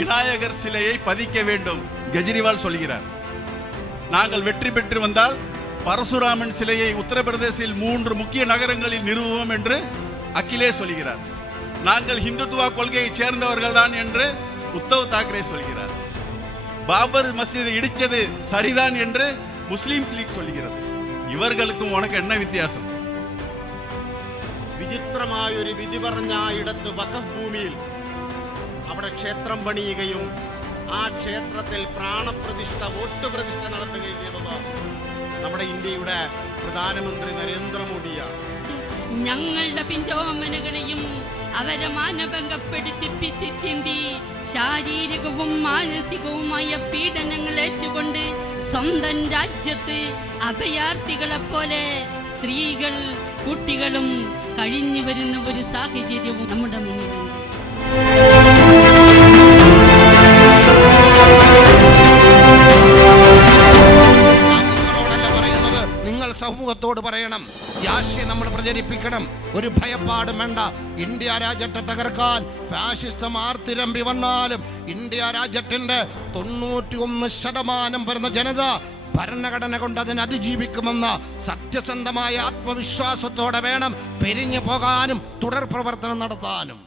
விநாயகர் சிலையை பதிக்க வேண்டும் கெஜ்ரிவால் சொல்கிறார். நாங்கள் வெற்றி பெற்று வந்தால் பரசுராமன் சிலையை உத்தரப்பிரதேசில் 3 முக்கிய நகரங்களில் நிறுவுவோம் என்று அகிலேஷ் சொல்கிறார். நாங்கள் ஹிந்துத்துவா கொள்கையை சேர்ந்தவர்கள் தான் என்று உத்தவ் தாக்கரே சொல்கிறார். பாபர் மஸ்ஜிதை இடிச்சது சரிதான் என்று മുസ്ലിം ലീഗ് சொல்கிறது. ഇവർക്കും ഉനക്ക് എന്ന വ്യത്യാസം? വിചിത്രമായ ഒരു വിധി പറഞ്ഞ ഇടത്ത് വഖഫ് ഭൂമിയിൽ അവിടെ ക്ഷേത്രം പണിയുകയും ആ ക്ഷേത്രത്തിൽ പ്രാണപ്രതിഷ്ഠ വോട്ടുപ്രതിഷ്ഠ നടത്തുകയും ചെയ്തത് നമ്മുടെ ഇന്ത്യയുടെ പ്രധാനമന്ത്രി നരേന്ദ്രമോദിയാണ്. ഞങ്ങളുടെ പിഞ്ചോമനകളെയും അവരെ മാനഭംഗപ്പെടുത്തിപ്പിച്ച് ചിന്തി ശാരീരികവും മാനസികവുമായ പീഡനങ്ങൾ ഏറ്റുകൊണ്ട് സ്വന്തം രാജ്യത്ത് അഭയാർത്ഥികളെ പോലെ സ്ത്രീകൾ കുട്ടികളും കഴിഞ്ഞു വരുന്ന ഒരു സാഹചര്യവും നമ്മുടെ മുന്നിലുണ്ട്. സമൂഹത്തോട് പറയണം, ഈ ആശയം നമ്മൾ പ്രചരിപ്പിക്കണം. ഒരു ഭയപ്പാടും വേണ്ട. ഇന്ത്യ രാജ്യത്തെ തകർക്കാൻ ഫാഷിസ്റ്റ് ആർത്തിരമ്പി വന്നാലും ഇന്ത്യ രാജ്യത്തിന്റെ 91% വരുന്ന ജനത ഭരണഘടന കൊണ്ട് അതിനെ അതിജീവിക്കുമെന്ന സത്യസന്ധമായ ആത്മവിശ്വാസത്തോടെ വേണം പിരിഞ്ഞു പോകാനും തുടർ പ്രവർത്തനം നടത്താനും.